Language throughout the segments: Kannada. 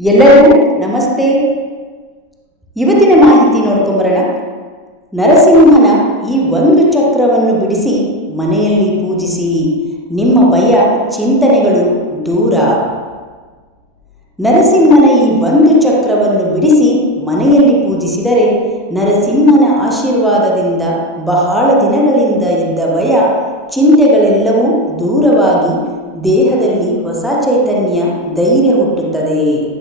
ಎಲ್ಲರಿಗೂ ನಮಸ್ತೆ. ಇವತ್ತಿನ ಮಾಹಿತಿ ನೋಡ್ಕೊಂಬರೋಣ. ನರಸಿಂಹನ ಈ ಒಂದು ಚಕ್ರವನ್ನು ಬಿಡಿಸಿ ಮನೆಯಲ್ಲಿ ಪೂಜಿಸಿ ನಿಮ್ಮ ಭಯ, ಚಿಂತನೆಗಳು ದೂರ. ನರಸಿಂಹನ ಈ ಒಂದು ಚಕ್ರವನ್ನು ಬಿಡಿಸಿ ಮನೆಯಲ್ಲಿ ಪೂಜಿಸಿದರೆ ನರಸಿಂಹನ ಆಶೀರ್ವಾದದಿಂದ ಬಹಳ ದಿನಗಳಿಂದ ಇದ್ದ ಭಯ, ಚಿಂತೆಗಳೆಲ್ಲವೂ ದೂರವಾಗಿ ದೇಹದಲ್ಲಿ ಹೊಸ ಚೈತನ್ಯ, ಧೈರ್ಯ ಹುಟ್ಟುತ್ತದೆ.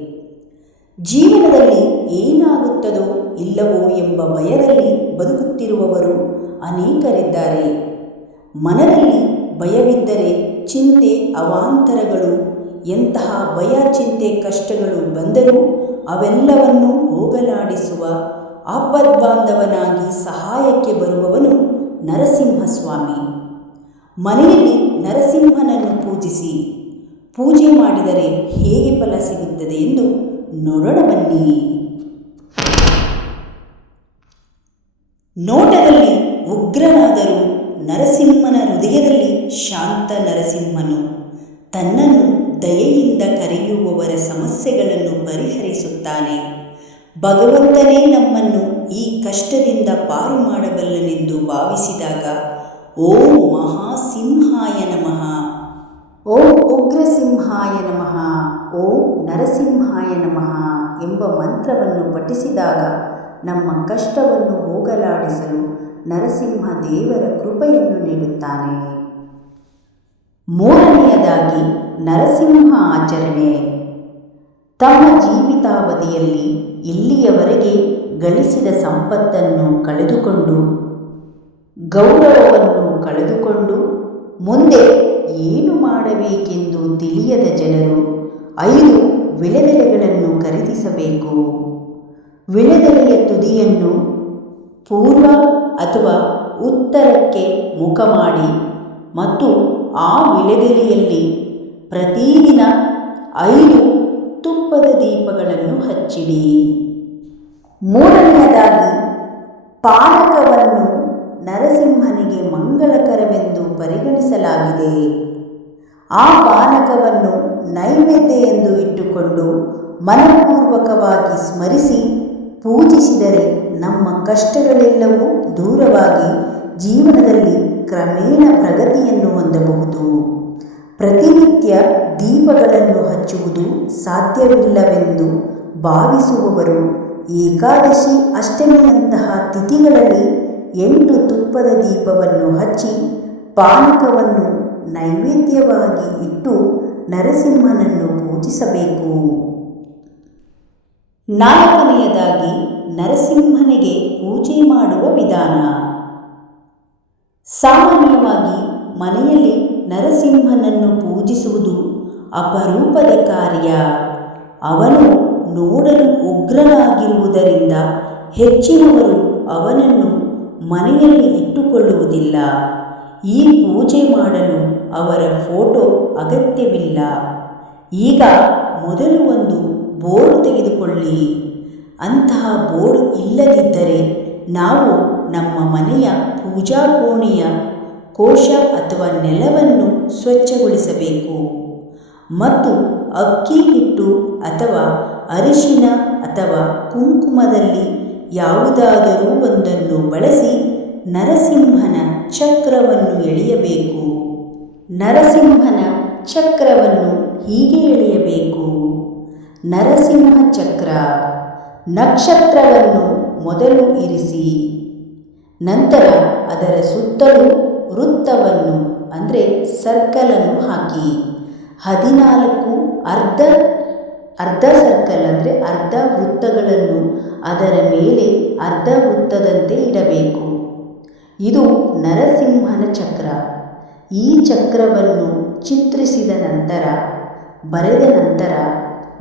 ಜೀವನದಲ್ಲಿ ಏನಾಗುತ್ತದೋ ಇಲ್ಲವೋ ಎಂಬ ಭಯದಲ್ಲಿ ಬದುಕುತ್ತಿರುವವರು ಅನೇಕರಿದ್ದಾರೆ. ಮನದಲ್ಲಿ ಭಯವಿದ್ದರೆ ಚಿಂತೆ, ಅವಾಂತರಗಳು, ಎಂತಹ ಭಯ, ಚಿಂತೆ, ಕಷ್ಟಗಳು ಬಂದರೂ ಅವೆಲ್ಲವನ್ನು ಹೋಗಲಾಡಿಸುವ ಆಪದ್ಬಾಂಧವನಾಗಿ ಸಹಾಯಕ್ಕೆ ಬರುವವನು ನರಸಿಂಹಸ್ವಾಮಿ. ಮನೆಯಲ್ಲಿ ನರಸಿಂಹನನ್ನು ಪೂಜಿಸಿ. ಪೂಜೆ ಮಾಡಿದರೆ ಹೇಗೆ ಫಲ ಸಿಗುತ್ತದೆ ಎಂದು ನೋಡೋಣ ಬನ್ನಿ ನೋಟದಲ್ಲಿ ಉಗ್ರನಾದರೂ ನರಸಿಂಹನ ಹೃದಯದಲ್ಲಿ ಶಾಂತ ನರಸಿಂಹನು. ತನ್ನನ್ನು ದಯೆಯಿಂದ ಕರೆಯುವವರ ಸಮಸ್ಯೆಗಳನ್ನು ಪರಿಹರಿಸುತ್ತಾನೆ. ಭಗವಂತನೇ ನಮ್ಮನ್ನು ಈ ಕಷ್ಟದಿಂದ ಪಾರು ಮಾಡಬಲ್ಲನೆಂದು ಭಾವಿಸಿದಾಗ ಓಂ ಮಹಾಸಿಂಹಾಯ ನಮಃ. ಓಂ ಉಗ್ರಸಿಂಹಾಯ ನಮಃ, ಓಂ ನರಸಿಂಹಾಯ ನಮಃ ಎಂಬ ಮಂತ್ರವನ್ನು ಪಠಿಸಿದಾಗ ನಮ್ಮ ಕಷ್ಟವನ್ನು ಹೋಗಲಾಡಿಸಲು ನರಸಿಂಹ ದೇವರ ಕೃಪೆಯನ್ನು ನೀಡುತ್ತಾನೆ. ಮೂರನೆಯದಾಗಿ ನರಸಿಂಹ ಆಚರಣೆ. ತಮ್ಮ ಜೀವಿತಾವಧಿಯಲ್ಲಿ ಇಲ್ಲಿಯವರೆಗೆ ಗಳಿಸಿದ ಸಂಪತ್ತನ್ನು ಕಳೆದುಕೊಂಡು, ಗೌರವವನ್ನು ಕಳೆದುಕೊಂಡು, ಮುಂದೆ ಏನು ಮಾಡಬೇಕೆಂದು ತಿಳಿಯದ ಜನರು ಐದು ವಿಳೆದೆಲೆಗಳನ್ನು ಖರೀದಿಸಬೇಕು. ವಿಳೆದೆಲೆಯ ತುದಿಯನ್ನು ಪೂರ್ವ ಅಥವಾ ಉತ್ತರಕ್ಕೆ ಮುಖ ಮಾಡಿ ಮತ್ತು ಆ ವಿಳೆದೆಲೆಯಲ್ಲಿ ಪ್ರತಿದಿನ ಐದು ತುಪ್ಪದ ದೀಪಗಳನ್ನು ಹಚ್ಚಿಡಿ. ಮೂರನೆಯದಾಗಿ ಪಾನಕವನ್ನು ನರಸಿಂಹನಿಗೆ ಮಂಗಳಕರವೆಂದು ಪರಿಗಣಿಸಲಾಗಿದೆ. ಆ ಪಾನಕವನ್ನು ನೈವೇದ್ಯ ಎಂದು ಇಟ್ಟುಕೊಂಡು ಮನಪೂರ್ವಕವಾಗಿ ಸ್ಮರಿಸಿ ಪೂಜಿಸಿದರೆ ನಮ್ಮ ಕಷ್ಟಗಳೆಲ್ಲವೂ ದೂರವಾಗಿ ಜೀವನದಲ್ಲಿ ಕ್ರಮೇಣ ಪ್ರಗತಿಯನ್ನು ಹೊಂದಬಹುದು. ಪ್ರತಿನಿತ್ಯ ದೀಪಗಳನ್ನು ಹಚ್ಚುವುದು ಸಾಧ್ಯವಿಲ್ಲವೆಂದು ಭಾವಿಸುವವರು ಏಕಾದಶಿ ಅಷ್ಟಮಿಯಂತಹ ತಿಥಿಗಳಲ್ಲಿ ಎಂಟು ತುಪ್ಪದ ದೀಪವನ್ನು ಹಚ್ಚಿ ಪಾನಕವನ್ನು ನೈವೇದ್ಯವಾಗಿ ಇಟ್ಟು ನರಸಿಂಹನನ್ನು ಪೂಜಿಸಬೇಕು. ನಾಲ್ಕನೆಯದಾಗಿ ನರಸಿಂಹನಿಗೆ ಪೂಜೆ ಮಾಡುವ ವಿಧಾನ. ಸಾಮಾನ್ಯವಾಗಿ ಮನೆಯಲ್ಲಿ ನರಸಿಂಹನನ್ನು ಪೂಜಿಸುವುದು ಅಪರೂಪದ ಕಾರ್ಯ. ಅವನು ನೋಡಲು ಉಗ್ರನಾಗಿರುವುದರಿಂದ ಹೆಚ್ಚಿನವರು ಅವನನ್ನು ಮನೆಯಲ್ಲಿ ಇಟ್ಟುಕೊಳ್ಳುವುದಿಲ್ಲ. ಈ ಪೂಜೆ ಮಾಡಲು ಅವರ ಫೋಟೋ ಅಗತ್ಯವಿಲ್ಲ. ಈಗ ಮೊದಲು ಒಂದು ಬೋರ್ಡ್ ತೆಗೆದುಕೊಳ್ಳಿ. ಅಂತಹ ಬೋರ್ಡ್ ಇಲ್ಲದಿದ್ದರೆ ನಾವು ನಮ್ಮ ಮನೆಯ ಪೂಜಾ ಕೋಣೆಯ ಕೋಶ ಅಥವಾ ನೆಲವನ್ನು ಸ್ವಚ್ಛಗೊಳಿಸಬೇಕು. ಮತ್ತು ಅಕ್ಕಿ ಹಿಟ್ಟು ಅಥವಾ ಅರಿಶಿನ ಅಥವಾ ಕುಂಕುಮದಲ್ಲಿ ಯಾವುದಾದರೂ ಒಂದನ್ನು ಬಳಸಿ ನರಸಿಂಹನ ಚಕ್ರವನ್ನು ಎಳೆಯಬೇಕು. ನರಸಿಂಹನ ಚಕ್ರವನ್ನು ಹೀಗೆ ಎಳೆಯಬೇಕು. ನರಸಿಂಹ ಚಕ್ರ, ನಕ್ಷತ್ರವನ್ನು ಮೊದಲು ಇರಿಸಿ, ನಂತರ ಅದರ ಸುತ್ತಲೂ ವೃತ್ತವನ್ನು, ಅಂದರೆ ಸರ್ಕಲನ್ನು ಹಾಕಿ, ಹದಿನಾಲ್ಕು ಅರ್ಧ ಅರ್ಧ ಸರ್ಕಲ್ ಅಂದರೆ ಅರ್ಧ ವೃತ್ತಗಳನ್ನು ಅದರ ಮೇಲೆ ಅರ್ಧ ವೃತ್ತದಂತೆ ಇಡಬೇಕು. ಇದು ನರಸಿಂಹನ ಚಕ್ರ. ಈ ಚಕ್ರವನ್ನು ಚಿತ್ರಿಸಿದ ನಂತರ, ಬರೆದ ನಂತರ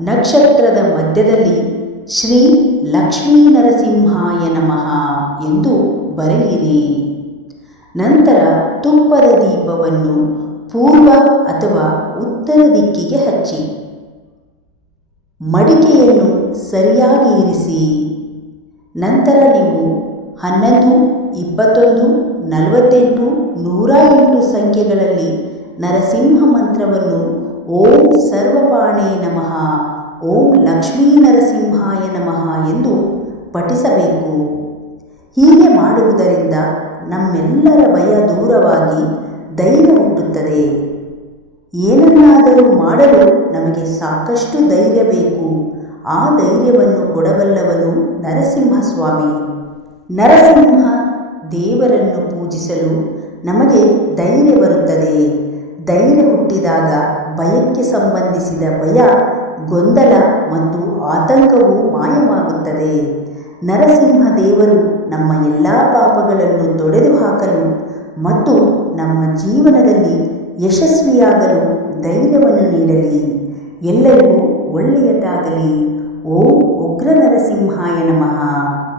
ನಕ್ಷತ್ರದ ಮಧ್ಯದಲ್ಲಿ ಶ್ರೀ ಲಕ್ಷ್ಮೀ ನರಸಿಂಹಾಯ ನಮಃ ಎಂದು ಬರೆಯಿರಿ. ನಂತರ ತುಪ್ಪದ ದೀಪವನ್ನು ಪೂರ್ವ ಅಥವಾ ಉತ್ತರ ದಿಕ್ಕಿಗೆ ಹಚ್ಚಿ. ಮಡಿಕೆಯನ್ನು ಸರಿಯಾಗಿ ಇರಿಸಿ. ನಂತರ ನೀವು ಹನ್ನೊಂದು, ಇಪ್ಪತ್ತೊಂದು, ನಲವತ್ತೆಂಟು, ನೂರ ಎಂಟು ಸಂಖ್ಯೆಗಳಲ್ಲಿ ನರಸಿಂಹ ಮಂತ್ರವನ್ನು ಓಂ ಸರ್ವಪಾಣೆ ನಮಃ, ಓಂ ಲಕ್ಷ್ಮೀ ನರಸಿಂಹಾಯ ನಮಃ ಎಂದು ಪಠಿಸಬೇಕು. ಹೀಗೆ ಮಾಡುವುದರಿಂದ ನಮ್ಮೆಲ್ಲರ ಭಯ ದೂರವಾಗಿ ಧೈರ್ಯ ಹುಟ್ಟುತ್ತದೆ. ಏನನ್ನಾದರೂ ಮಾಡಲು ನಮಗೆ ಸಾಕಷ್ಟು ಧೈರ್ಯ ಬೇಕು. ಆ ಧೈರ್ಯವನ್ನು ಕೊಡಬಲ್ಲವನು ನರಸಿಂಹಸ್ವಾಮಿ. ನರಸಿಂಹ ದೇವರನ್ನು ಪೂಜಿಸಲು ನಮಗೆ ಧೈರ್ಯ ಬರುತ್ತದೆ. ಧೈರ್ಯ ಹುಟ್ಟಿದಾಗ ಭಯಕ್ಕೆ ಸಂಬಂಧಿಸಿದ ಭಯ, ಗೊಂದಲ ಮತ್ತು ಆತಂಕವು ಮಾಯವಾಗುತ್ತದೆ. ನರಸಿಂಹ ದೇವರು ನಮ್ಮ ಎಲ್ಲ ಪಾಪಗಳನ್ನು ತೊಡೆದು ಹಾಕಲು ಮತ್ತು ನಮ್ಮ ಜೀವನದಲ್ಲಿ ಯಶಸ್ವಿಯಾಗಲು ಧೈರ್ಯವನ್ನು ನೀಡಲಿ. ಎಲ್ಲರಿಗೂ ಒಳ್ಳೆಯದಾಗಲಿ. ಓಂ ಉಗ್ರ ನರಸಿಂಹಾಯ ನಮಃ.